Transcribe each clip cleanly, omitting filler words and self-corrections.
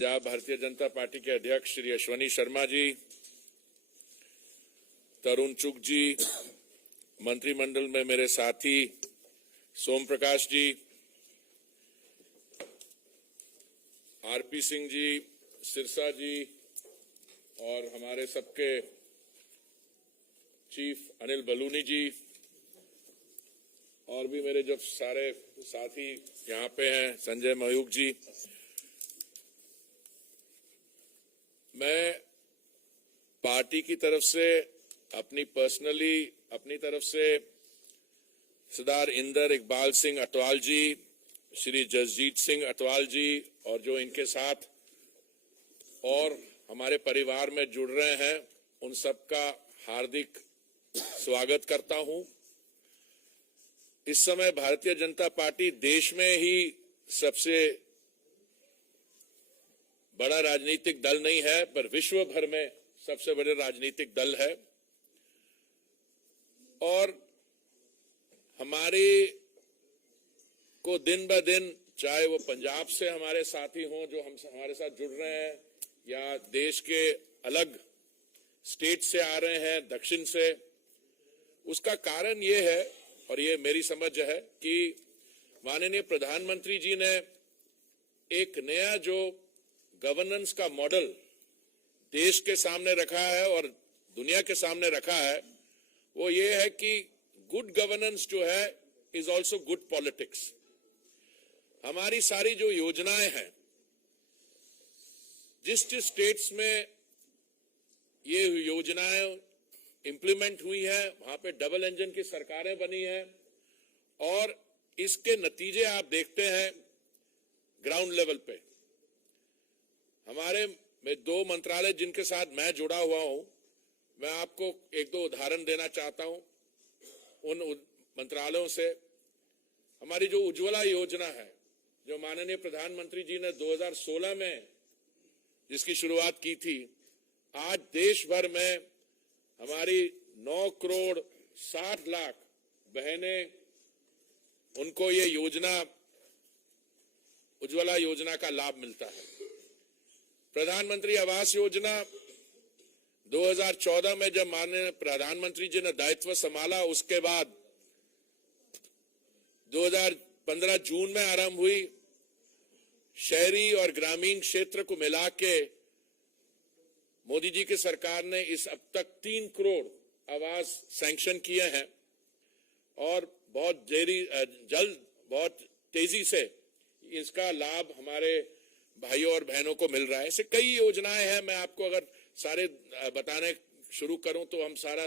Punjab Bharatiya Janata party के अध्यक्ष श्री अश्वनी शर्मा जी, तरुण चुग जी, मंत्रिमंडल में मेरे साथी सोम प्रकाश जी, आरपी सिंह जी, सिरसा जी और हमारे सबके चीफ अनिल बलूनी जी और भी मेरे जो सारे साथी यहाँ पे हैं, संजय मयूख जी, मैं पार्टी की तरफ से अपनी तरफ से सरदार इंदर इकबाल सिंह अटवाल जी, श्री जसजीत सिंह अटवाल जी और जो इनके साथ और हमारे परिवार में जुड़ रहे हैं, उन सबका हार्दिक स्वागत करता हूं। इस समय भारतीय जनता पार्टी देश में ही सबसे बड़ा राजनीतिक दल नहीं है, पर विश्व भर में सबसे बड़े राजनीतिक दल है और हमारे को दिन ब दिन, चाहे वो पंजाब से हमारे साथी हों जो हमारे साथ जुड़ रहे हैं या देश के अलग स्टेट से आ रहे हैं, दक्षिण से, उसका कारण ये है और ये मेरी समझ है कि माननीय प्रधानमंत्री जी ने एक नया जो गवर्नेंस का मॉडल देश के सामने रखा है और दुनिया के सामने रखा है, वो ये है कि गुड गवर्नेंस जो है इज ऑल्सो गुड पॉलिटिक्स। हमारी सारी जो योजनाएं हैं, जिस स्टेट्स में ये योजनाएं इंप्लीमेंट हुई हैं, वहां पे डबल इंजन की सरकारें बनी हैं और इसके नतीजे आप देखते हैं ग्राउंड लेवल पे। हमारे में दो मंत्रालय जिनके साथ मैं जुड़ा हुआ हूं, मैं आपको एक दो उदाहरण देना चाहता हूं उन मंत्रालयों से। हमारी जो उज्ज्वला योजना है, जो माननीय प्रधानमंत्री जी ने 2016 में जिसकी शुरुआत की थी, आज देश भर में हमारी 9 करोड़ 60 लाख बहनें, उनको ये योजना, उज्ज्वला योजना का लाभ मिलता है। प्रधानमंत्री आवास योजना 2014 में जब माननीय प्रधानमंत्री जी ने दायित्व संभाला, उसके बाद 2015 जून में आरंभ हुई। शहरी और ग्रामीण क्षेत्र को मिला के मोदी जी की सरकार ने इस अब तक 3 करोड़ आवास सैंक्शन किए हैं और बहुत जल्द, बहुत तेजी से इसका लाभ हमारे भाइयों और बहनों को मिल रहा है। ऐसे कई योजनाएं हैं, मैं आपको अगर सारे बताने शुरू करूं तो हम सारा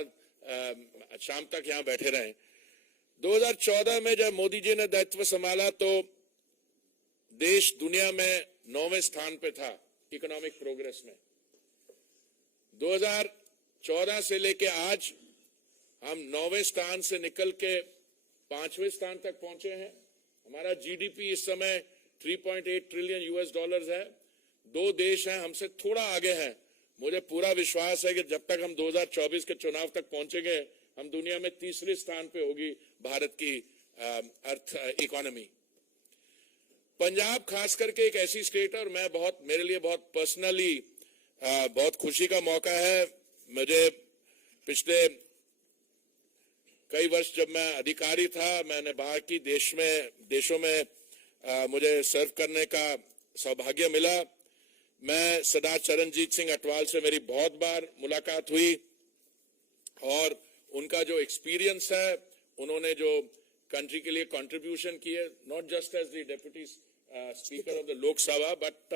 शाम तक यहां बैठे रहें। 2014 में जब मोदी जी ने दायित्व संभाला तो देश दुनिया में 9वें स्थान पे था इकोनॉमिक प्रोग्रेस में। 2014 से लेके आज हम 9वें स्थान से निकल के 5वें स्थान तक पहुंचे हैं। हमारा जीडीपी इस समय 3.8 ट्रिलियन यूएस डॉलर्स है। 2 देश हैं हमसे थोड़ा आगे हैं। मुझे पूरा विश्वास है कि जब तक हम 2024 के चुनाव तक पहुंचेंगे, हम दुनिया में 3रे स्थान पे होगी भारत की अर्थ इकोनॉमी। पंजाब खास करके एक ऐसी स्टेट है और मेरे लिए बहुत पर्सनली बहुत खुशी का मौका है। मुझे पिछले कई वर्ष जब मैं अधिकारी था, मैंने बाहर की देशों में मुझे सर्व करने का सौभाग्य मिला। मैं सरदार चरणजीत सिंह अटवाल से मेरी बहुत बार मुलाकात हुई और उनका जो एक्सपीरियंस है, उन्होंने जो कंट्री के लिए कंट्रीब्यूशन किए, not just as the deputy speaker of the Lok Sabha but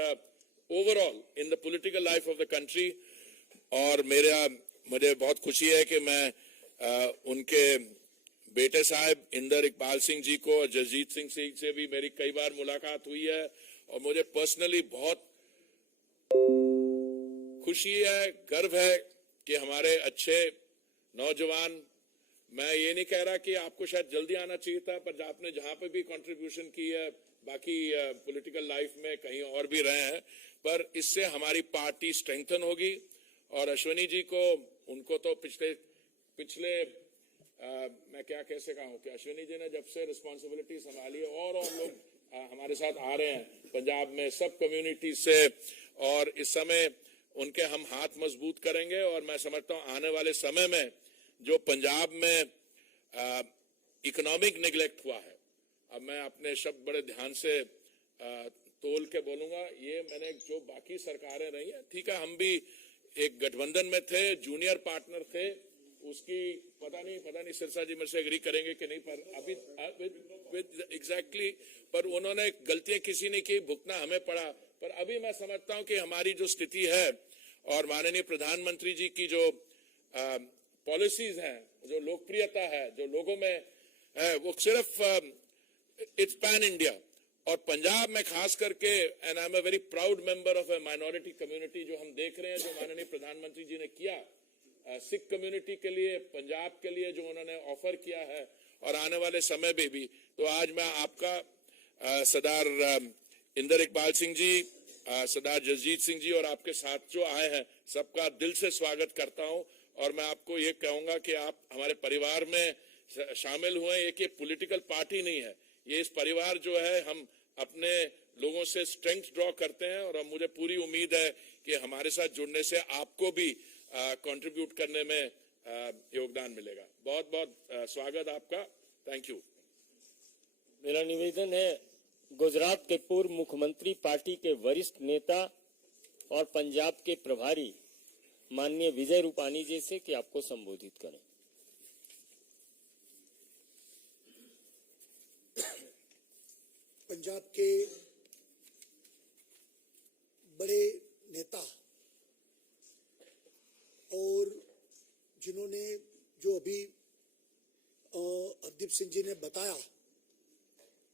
overall in the political life of the country. और मुझे बहुत खुशी है कि मैं उनके बेटे साहब इंदर इकबाल सिंह जी को और जसजीत सिंह से भी मेरी कई बार मुलाकात हुई है और मुझे पर्सनली बहुत खुशी है, गर्व है कि हमारे अच्छे नौजवान, मैं ये नहीं कह रहा कि आपको शायद जल्दी आना चाहिए था, पर आपने जहां पे भी कंट्रीब्यूशन की है बाकी पॉलिटिकल लाइफ में कहीं और भी रहे हैं, पर इससे हमारी पार्टी स्ट्रेंथन होगी। और अश्वनी जी को, उनको तो पिछले मैं क्या कैसे कहूं कि अश्विनी जी ने जब से रिस्पांसिबिलिटी संभाली है और लोग हमारे साथ आ रहे हैं पंजाब में सब कम्युनिटी से और इस समय उनके हम हाथ मजबूत करेंगे। और मैं समझता हूं आने वाले समय में जो पंजाब में इकोनॉमिक नेग्लेक्ट हुआ है, अब मैं अपने शब्द बड़े ध्यान से तोल के बोलूंगा, ये मैंने जो बाकी सरकारें रही हैं, ठीक है, हम भी एक गठबंधन में थे, जूनियर पार्टनर थे, उसकी पता नहीं सिरसा जी मेरे से एग्री करेंगे कि नहीं, पर अभी एग्जैक्टली पर उन्होंने गलतियां किसी ने की, भुगतना हमें पड़ा। पर अभी मैं समझता हूं कि हमारी जो स्थिति है और माननीय प्रधानमंत्री जी की जो पॉलिसीज हैं, जो लोकप्रियता है, जो लोगों में है, वो सिर्फ इट्स पैन इंडिया। और पंजाब में खास करके, and I am a very proud member of A minority community, जो हम देख रहे हैं, जो माननीय प्रधानमंत्री जी ने किया सिख कम्युनिटी के लिए, पंजाब के लिए जो उन्होंने ऑफर किया है, और आने वाले समय में भी। तो आज मैं आपका सरदार इंदर इकबाल सिंह जी, सरदार जसजीत सिंह जी और आपके साथ जो आए हैं, सबका दिल से स्वागत करता हूं। और मैं आपको ये कहूंगा कि आप हमारे परिवार में शामिल हुए। एक ये पॉलिटिकल पार्टी नहीं है, ये इस परिवार जो है, हम अपने लोगों से स्ट्रेंथ ड्रॉ करते हैं। और अब मुझे पूरी उम्मीद है कि हमारे साथ जुड़ने से आपको भी कंट्रीब्यूट करने में योगदान मिलेगा। बहुत बहुत स्वागत आपका। Thank you. मेरा निवेदन है गुजरात के पूर्व मुख्यमंत्री, पार्टी के वरिष्ठ नेता और पंजाब के प्रभारी माननीय विजय रूपानी जी से कि आपको संबोधित करें। पंजाब के बड़े नेता और जिन्होंने, जो अभी हरदीप सिंह जी ने बताया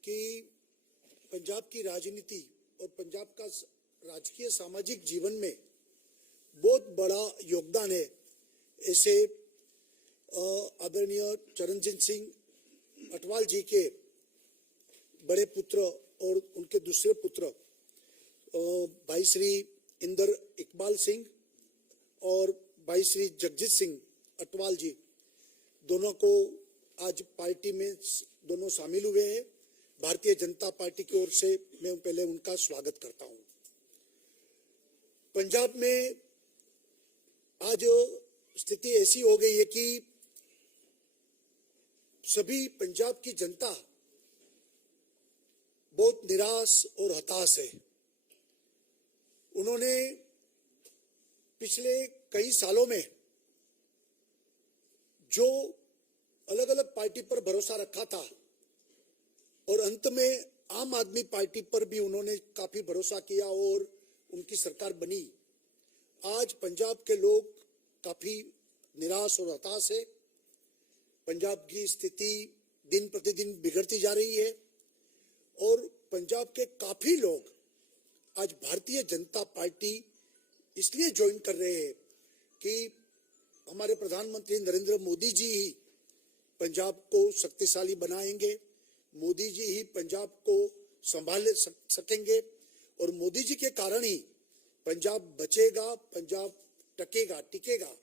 कि पंजाब की राजनीति और पंजाब का राजकीय सामाजिक जीवन में बहुत बड़ा योगदान है, ऐसे आदरणीय चरणजीत सिंह अटवाल जी के बड़े पुत्र और उनके दूसरे पुत्र भाई श्री इंदर इकबाल सिंह और भाई श्री जगजीत सिंह अटवाल जी, दोनों को आज पार्टी में दोनों शामिल हुए हैं। भारतीय जनता पार्टी की ओर से मैं पहले उनका स्वागत करता हूं। पंजाब में आज स्थिति ऐसी हो गई है कि सभी पंजाब की जनता बहुत निराश और हताश है। उन्होंने पिछले कई सालों में जो अलग अलग पार्टी पर भरोसा रखा था और अंत में आम आदमी पार्टी पर भी उन्होंने काफी भरोसा किया और उनकी सरकार बनी। आज पंजाब के लोग काफी निराश और हताश है। पंजाब की स्थिति दिन प्रतिदिन बिगड़ती जा रही है और पंजाब के काफी लोग आज भारतीय जनता पार्टी इसलिए ज्वाइन कर रहे हैं कि हमारे प्रधानमंत्री नरेंद्र मोदी जी ही पंजाब को शक्तिशाली बनाएंगे, मोदी जी ही पंजाब को संभाल सकेंगे और मोदी जी के कारण ही पंजाब बचेगा, पंजाब टिकेगा।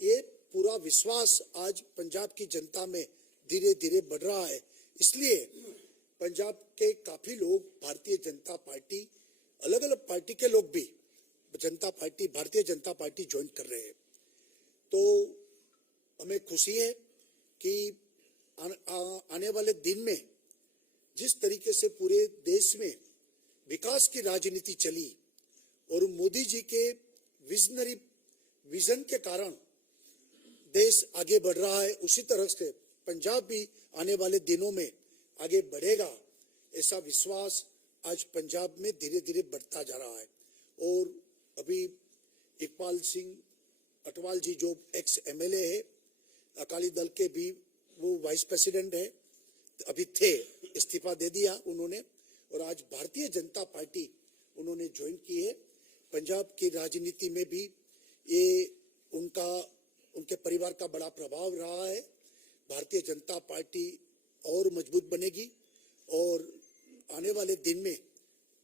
ये पूरा विश्वास आज पंजाब की जनता में धीरे धीरे बढ़ रहा है। इसलिए पंजाब के काफी लोग भारतीय जनता पार्टी, अलग अलग पार्टी के लोग भी भारतीय जनता पार्टी ज्वाइन कर रहे हैं। तो हमें खुशी है कि आने वाले दिन में जिस तरीके से पूरे देश में विकास की राजनीति चली और मोदी जी के विजनरी विजन के कारण देश आगे बढ़ रहा है, उसी तरह से पंजाब भी आने वाले दिनों में आगे बढ़ेगा। ऐसा विश्वास आज पंजाब में धीरे धीरे बढ़ता जा रहा है। और अभी इकबाल सिंह अटवाल जी जो एक्स एमएलए है, अकाली दल के भी वो वाइस प्रेसिडेंट है, अभी थे, इस्तीफा दे दिया उन्होंने और आज भारतीय जनता पार्टी उन्होंने ज्वाइन की है। पंजाब की राजनीति में भी ये उनके परिवार का बड़ा प्रभाव रहा है। भारतीय जनता पार्टी और मजबूत बनेगी और आने वाले दिन में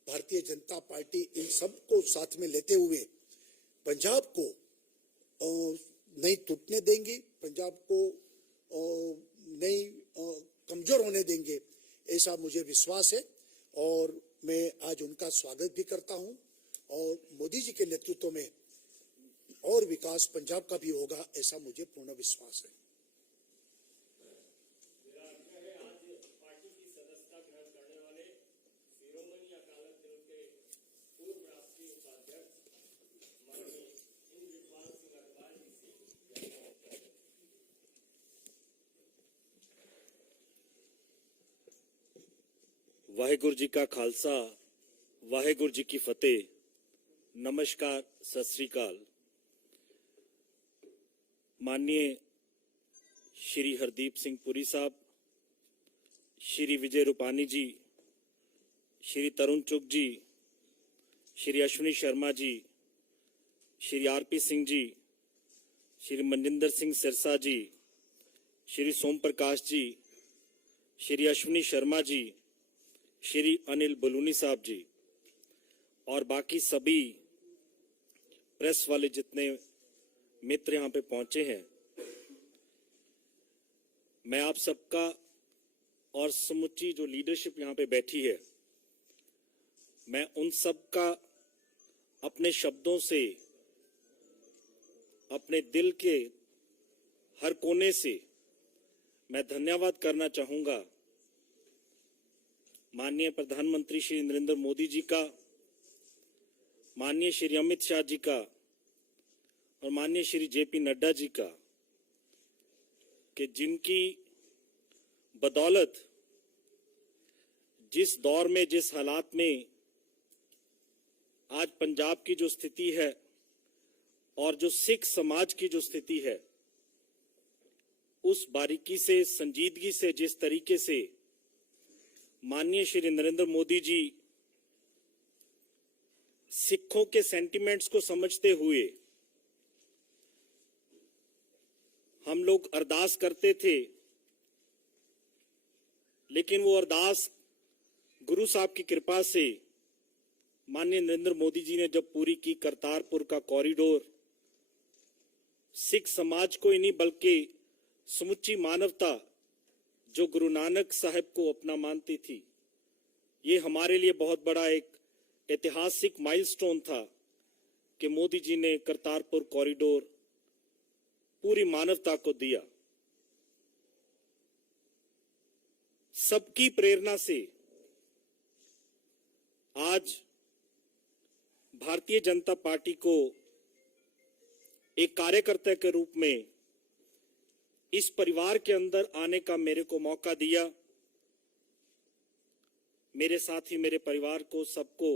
भारतीय जनता पार्टी इन सबको साथ में लेते हुए पंजाब को नहीं टूटने देंगी, पंजाब को नहीं कमजोर होने देंगे, ऐसा मुझे विश्वास है। और मैं आज उनका स्वागत भी करता हूं और मोदी जी के नेतृत्व में और विकास पंजाब का भी होगा, ऐसा मुझे पूर्ण विश्वास है। पार्टी की सदस्यता ग्रहण करने वाले शिरोमणि अकाली दल के पूर्व राष्ट्रीय उपाध्यक्ष माननीय इंद्रपाल सिंह अग्रवाल जी से वाहेगुरु जी का खालसा, वाहेगुरु जी की फतेह। नमस्कार, सत श्री अकाल। माननीय श्री हरदीप सिंह पुरी साहब, श्री विजय रूपानी जी, श्री तरुण चुग जी, श्री अश्विनी शर्मा जी, श्री आरपी सिंह जी, श्री मनजिंदर सिंह सिरसा जी, श्री सोम प्रकाश जी, श्री अश्विनी शर्मा जी, श्री अनिल बलूनी साहब जी और बाकी सभी प्रेस वाले जितने मित्र यहाँ पे पहुंचे हैं, मैं आप सबका और समुची जो लीडरशिप यहाँ पे बैठी है, मैं उन सबका अपने शब्दों से, अपने दिल के हर कोने से मैं धन्यवाद करना चाहूंगा माननीय प्रधानमंत्री श्री नरेंद्र मोदी जी का, माननीय श्री अमित शाह जी का और माननीय श्री जेपी नड्डा जी का, कि जिनकी बदौलत जिस दौर में, जिस हालात में आज पंजाब की जो स्थिति है और जो सिख समाज की जो स्थिति है, उस बारीकी से, संजीदगी से, जिस तरीके से माननीय श्री नरेंद्र मोदी जी सिखों के सेंटिमेंट्स को समझते हुए हम लोग अरदास करते थे, लेकिन वो अरदास गुरु साहब की कृपा से माननीय नरेंद्र मोदी जी ने जब पूरी की, करतारपुर का कॉरिडोर सिख समाज को ही नहीं बल्कि समुच्ची मानवता जो गुरु नानक साहब को अपना मानती थी, ये हमारे लिए बहुत बड़ा एक ऐतिहासिक माइलस्टोन था कि मोदी जी ने करतारपुर कॉरिडोर पूरी मानवता को दिया। सबकी प्रेरणा से आज भारतीय जनता पार्टी को एक कार्यकर्ता के रूप में इस परिवार के अंदर आने का मेरे को मौका दिया। मेरे साथी, मेरे परिवार को, सबको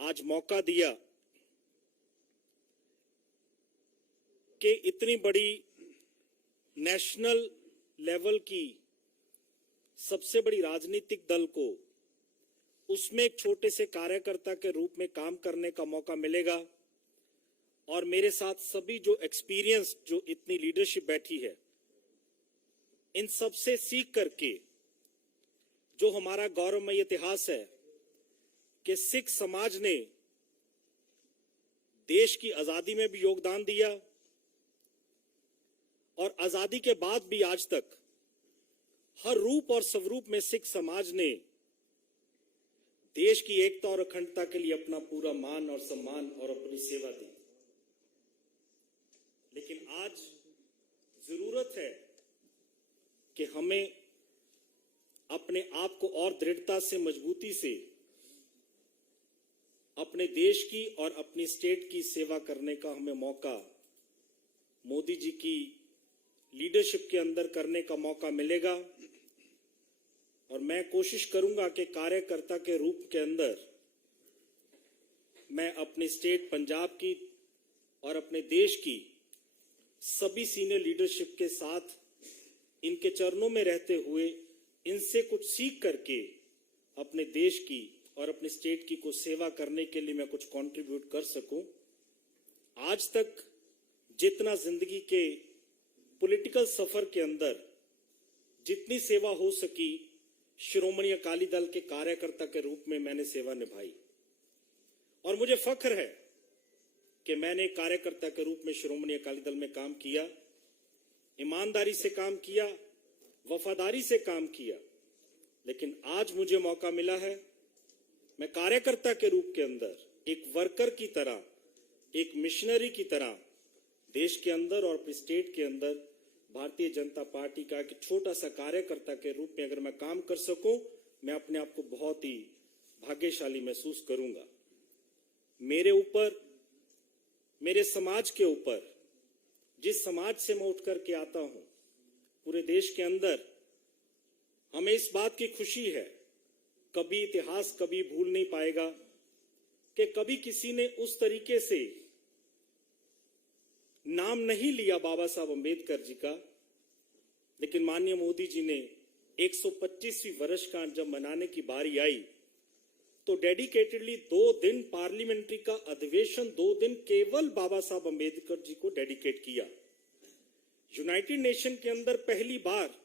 आज मौका दिया कि इतनी बड़ी नेशनल लेवल की सबसे बड़ी राजनीतिक दल को उसमें एक छोटे से कार्यकर्ता के रूप में काम करने का मौका मिलेगा। और मेरे साथ सभी जो एक्सपीरियंस, जो इतनी लीडरशिप बैठी है, इन सब से सीख करके जो हमारा गौरवमय इतिहास है कि सिख समाज ने देश की आजादी में भी योगदान दिया और आजादी के बाद भी आज तक हर रूप और स्वरूप में सिख समाज ने देश की एकता और अखंडता के लिए अपना पूरा मान और सम्मान और अपनी सेवा दी। लेकिन आज जरूरत है कि हमें अपने आप को और दृढ़ता से, मजबूती से अपने देश की और अपनी स्टेट की सेवा करने का हमें मौका मोदी जी की लीडरशिप के अंदर करने का मौका मिलेगा। और मैं कोशिश करूंगा कि कार्यकर्ता के रूप के अंदर मैं अपनी स्टेट पंजाब की और अपने देश की सभी सीनियर लीडरशिप के साथ इनके चरणों में रहते हुए इनसे कुछ सीख करके अपने देश की और अपने स्टेट की कुछ सेवा करने के लिए मैं कुछ कंट्रीब्यूट कर सकूं। आज तक जितना जिंदगी के पॉलिटिकल सफर के अंदर जितनी सेवा हो सकी, श्रोमणी अकाली दल के कार्यकर्ता के रूप में मैंने सेवा निभाई और मुझे फख्र है कि मैंने कार्यकर्ता के रूप में श्रोमणी अकाली दल में काम किया, ईमानदारी से काम किया, वफादारी से काम किया। लेकिन आज मुझे मौका मिला है, मैं कार्यकर्ता के रूप के अंदर, एक वर्कर की तरह, एक मिशनरी की तरह देश के अंदर और अपने स्टेट के अंदर भारतीय जनता पार्टी का एक छोटा सा कार्यकर्ता के रूप में अगर मैं काम कर सकूं, मैं अपने आप को बहुत ही भाग्यशाली महसूस करूंगा। मेरे ऊपर, मेरे समाज के ऊपर, जिस समाज से मैं उठ करके आता हूं, पूरे देश के अंदर हमें इस बात की खुशी है, कभी इतिहास कभी भूल नहीं पाएगा कि कभी किसी ने उस तरीके से नाम नहीं लिया बाबा साहब अंबेडकर जी का, लेकिन माननीय मोदी जी ने 125वीं वर्षगांठ जब मनाने की बारी आई तो डेडिकेटेडली 2 दिन पार्लियामेंट्री का अधिवेशन 2 दिन केवल बाबा साहब अंबेडकर जी को डेडिकेट किया। यूनाइटेड नेशन के अंदर पहली बार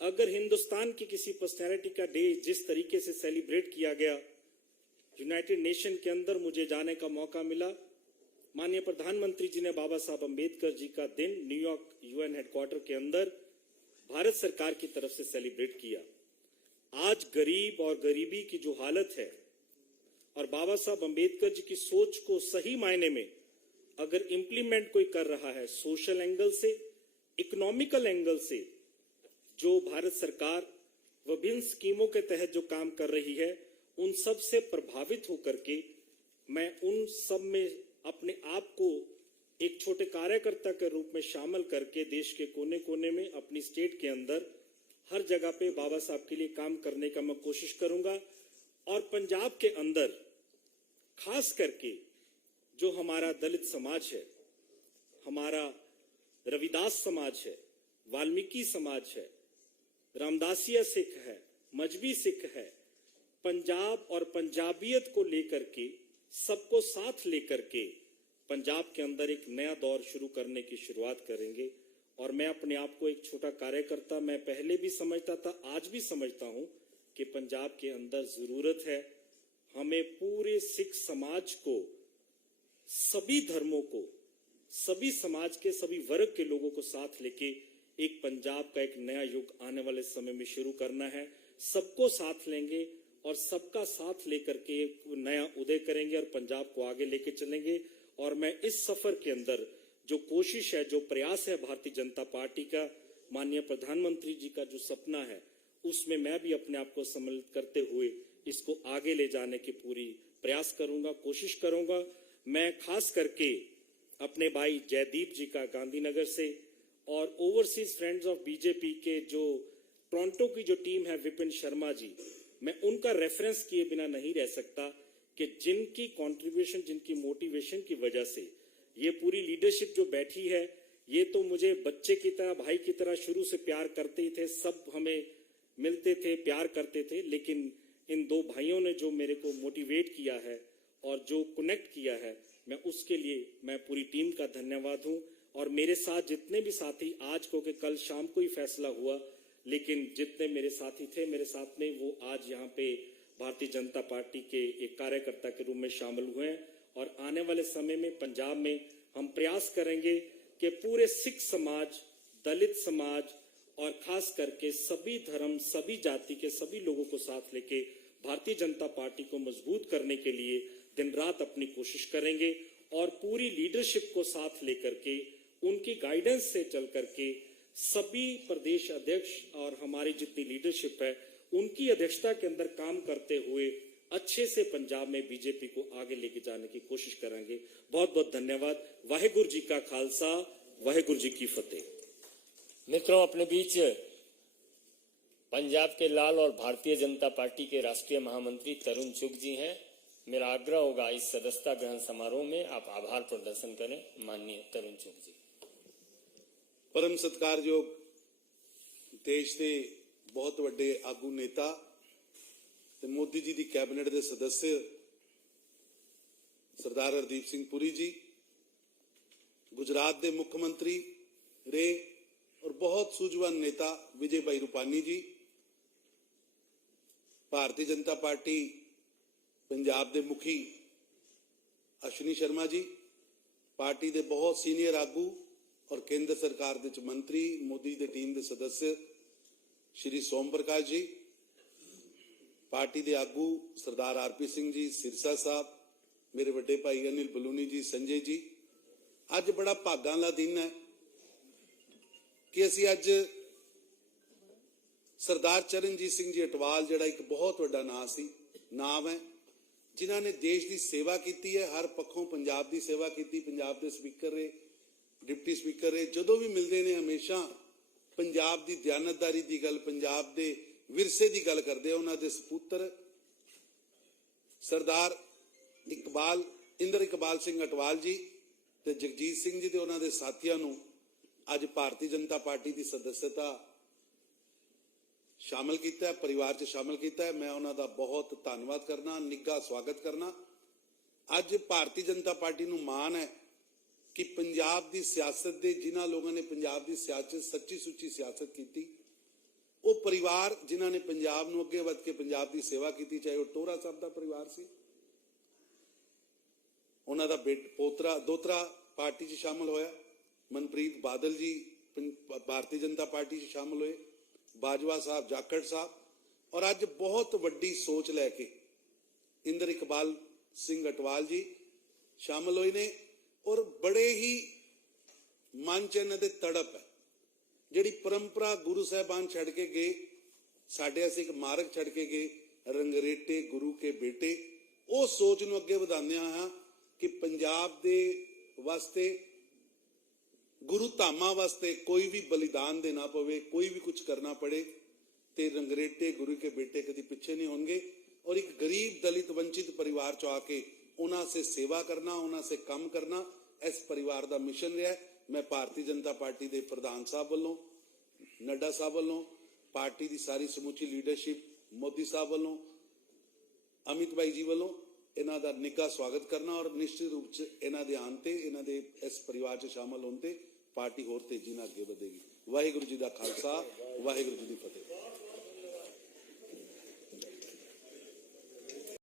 अगर हिंदुस्तान की किसी पर्सनैलिटी का डे जिस तरीके से सेलिब्रेट किया गया, यूनाइटेड नेशन के अंदर मुझे जाने का मौका मिला। माननीय प्रधानमंत्री जी ने बाबा साहब अंबेडकर जी का दिन न्यूयॉर्क यूएन हेडक्वार्टर के अंदर भारत सरकार की तरफ से सेलिब्रेट किया। आज गरीब और गरीबी की जो हालत है और बाबा साहब अंबेडकर जी की सोच को सही मायने में अगर इंप्लीमेंट कोई कर रहा है, सोशल एंगल से, इकोनॉमिकल एंगल से, जो भारत सरकार विभिन्न स्कीमों के तहत जो काम कर रही है, उन सब से प्रभावित होकर के मैं उन सब में अपने आप को एक छोटे कार्यकर्ता के रूप में शामिल करके देश के कोने कोने में, अपनी स्टेट के अंदर हर जगह पे बाबा साहब के लिए काम करने का मैं कोशिश करूंगा। और पंजाब के अंदर खास करके जो हमारा दलित समाज है, हमारा रविदास समाज है, वाल्मीकि समाज है, रामदासिया सिख है, मजबी सिख है, पंजाब और पंजाबियत को लेकर के, सबको साथ लेकर के पंजाब के अंदर एक नया दौर शुरू करने की शुरुआत करेंगे। और मैं अपने आप को एक छोटा कार्यकर्ता, मैं पहले भी समझता था, आज भी समझता हूं कि पंजाब के अंदर जरूरत है हमें पूरे सिख समाज को, सभी धर्मों को, सभी समाज के सभी वर्ग के लोगों को साथ लेके एक पंजाब का एक नया युग आने वाले समय में शुरू करना है। सबको साथ लेंगे और सबका साथ लेकर के एक नया उदय करेंगे और पंजाब को आगे लेके चलेंगे। और मैं इस सफर के अंदर जो कोशिश है, जो प्रयास है भारतीय जनता पार्टी का, माननीय प्रधानमंत्री जी का जो सपना है, उसमें मैं भी अपने आप को सम्मिलित करते हुए इसको आगे ले जाने की पूरी प्रयास करूंगा, कोशिश करूंगा। मैं खास करके अपने भाई जयदीप जी का गांधीनगर से और ओवरसीज फ्रेंड्स ऑफ बीजेपी के जो टोरंटो की जो टीम है, विपिन शर्मा जी, मैं उनका रेफरेंस किए बिना नहीं रह सकता कि जिनकी कंट्रीब्यूशन, जिनकी मोटिवेशन की वजह से ये पूरी लीडरशिप जो बैठी है, ये तो मुझे बच्चे की तरह, भाई की तरह शुरू से प्यार करते ही थे, सब हमें मिलते थे, प्यार करते थे। लेकिन इन 2 भाइयों ने जो मेरे को मोटिवेट किया है और जो कनेक्ट किया है, मैं उसके लिए मैं पूरी टीम का धन्यवाद हूं। और मेरे साथ जितने भी साथी, आज को कि कल शाम को ही फैसला हुआ, लेकिन जितने मेरे साथी थे मेरे साथ में, वो आज यहाँ पे भारतीय जनता पार्टी के एक कार्यकर्ता के रूप में शामिल हुए हैं। और आने वाले समय में पंजाब में हम प्रयास करेंगे कि पूरे सिख समाज, दलित समाज और खास करके सभी धर्म, सभी जाति के सभी लोगों को साथ लेके भारतीय जनता पार्टी को मजबूत करने के लिए दिन रात अपनी कोशिश करेंगे। और पूरी लीडरशिप को साथ लेकर के, उनकी गाइडेंस से चल करके सभी प्रदेश अध्यक्ष और हमारी जितनी लीडरशिप है, उनकी अध्यक्षता के अंदर काम करते हुए अच्छे से पंजाब में बीजेपी को आगे लेके जाने की कोशिश करेंगे। बहुत बहुत धन्यवाद। वाहेगुरु जी का खालसा, वाहेगुरु जी की फतेह। मित्रों, अपने बीच पंजाब के लाल और भारतीय जनता पार्टी के राष्ट्रीय महामंत्री तरुण चुग जी हैं। मेरा आग्रह होगा इस सदस्यता ग्रहण समारोह में आप आभार प्रदर्शन करें। माननीय तरुण चुग जी। परम सत्कारयोग देश के बहुत वड्डे आगू नेता ते मोदी जी की कैबिनेट के सदस्य सरदार हरदीप सिंह पुरी जी, गुजरात के मुख्यमंत्री रहे और बहुत सूझवान नेता विजय भाई रूपानी जी, भारतीय जनता पार्टी पंजाब के मुखी अश्विनी शर्मा जी, पार्टी के बहुत सीनियर आगू और केंद्र सरकार के मंत्री, मोदी की टीम के सदस्य श्री सोम प्रकाश जी, पार्टी के आगू सरदार आरपी सिंह जी, सिरसा साहब, मेरे वड्डे भाई अनिल बलूनी जी, संजय जी, अज बड़ा भागां दा दिन है कि असी अज सरदार चरणजीत सिंह जी अटवाल जिहड़ा एक बहुत वड्डा नाम है, जिन्हां ने देश की सेवा की है, हर पक्षों पंजाब की सेवा की, पंजाब के स्पीकर रहे, डिप्टी स्पीकर रहे, जदों भी मिलते हैं हमेशा पंजाब की दयानतदारी की गल, पंजाब के विरसे की गल करते हैं। उन्होंने सपुत्र सरदार इंद्र इकबाल सिंह अटवाल जी ते जगजीत सिंह जी ते उन्होंने साथियों नूं अज भारतीय जनता पार्टी की सदस्यता शामिल किया है, परिवार च शामिल किया है। मैं उन्होंने बहुत धन्यवाद करना, निघा स्वागत करना। अज भारतीय जनता पार्टी नूं माण है कि पंजाब की सियासत दे जिन्हां लोगों ने पंजाब की सियासत सच्ची सुच्ची सियासत की, वो परिवार जिन्हां ने पंजाब नूं अगे वध के पंजाब की सेवा की, चाहे वो टोहरा साहब का परिवार सी, उन्हां दा पोतरा दोतरा पार्टी च शामिल होया, मनप्रीत बादल जी भारतीय जनता पार्टी च शामिल हुए, बाजवा साहब, जाखड़ साहब, और अज बहुत वड्डी सोच लैके इंद्र इकबाल सिंह अटवाल जी शामिल हुए ने। और बड़े ही मन च इन्हां दे तड़प है, जिहड़ी परंपरा गुरु साहबान छड़ के गए, साडे असीं एक मार्ग छड़ के गए, रंगरेटे गुरु के बेटे, वो सोच नूं अगे वधांदे हां कि पंजाब दे वास्ते, गुरु धामां वास्ते कोई भी बलिदान देना पवे, कोई भी कुछ करना पड़े, ते रंगरेटे गुरु के बेटे कभी पिछे नहीं होंगे। और एक गरीब दलित वंचित परिवार चो आके उन्हां से सेवा करना, उन्हां से काम करना, इस परिवार का मिशन रहा है। मैं भारतीय जनता पार्टी के प्रधान साहब वालों, नड्डा साहब वालों, पार्टी की सारी समूची लीडरशिप, मोदी साहब वालों, अमित भाई जी वालों इन्हां दा निघा स्वागत करना, और निश्चित रूप से इन्हां दे आउण ते, इन्हां दे इस परिवार च शामिल होण ते पार्टी होर तेजी नाल अगे वधेगी। वाहिगुरू जी का खालसा, वाहिगुरू जी की फतेह।